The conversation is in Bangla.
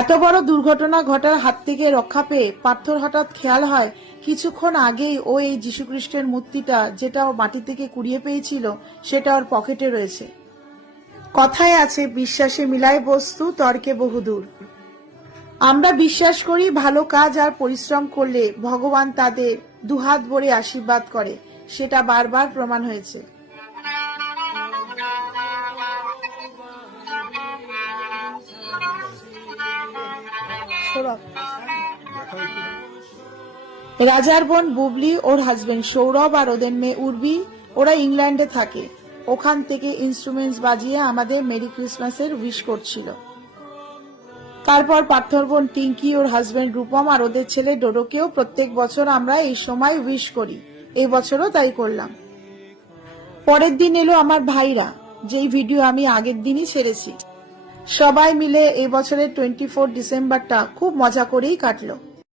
এত বড় দুর্ঘটনা ঘটার হাত থেকে রক্ষা পেয়ে পার্থর হঠাৎ খেয়াল হয় কিছুক্ষণ আগেই ও এই যীশুখ্রিস্টের মূর্তিটা যেটা ও মাটি থেকে কুড়িয়ে পেয়েছিল সেটা ওর পকেটে রয়েছে। কথায় আছে, বিশ্বাসে মিলায় বস্তু, তর্কে বহুদূর। আমরা বিশ্বাস করি ভালো কাজ আর পরিশ্রম করলে ভগবান তাদের দুহাত ভরে আশীর্বাদ করে, সেটা বারবার প্রমাণ হয়েছে। রাজার বোন বুবলি, ওর হাজবেন্ড সৌরভ আর ওদের মেয়ে উর্বি, ওরা ইংল্যান্ডে থাকে। ওখান থেকে ইনস্ট্রুমেন্টস বাজিয়ে আমাদের মেরি ক্রিসমাসের উইশ করছিল। তারপর পার্থর বোন টিঙ্কি, ওর হাজবেন্ড রূপম আর ওদের ছেলে ডোডোকেও প্রত্যেক বছর আমরা এই সময় উইশ করি। এই বছরও তাই করলাম। পরের দিন এলো আমার ভাইরা, যেই ভিডিও আমি আগের দিনই ছেড়েছি। সবাই মিলে এই বছরের 24 ডিসেম্বরটা খুব মজা করেই কাটলো।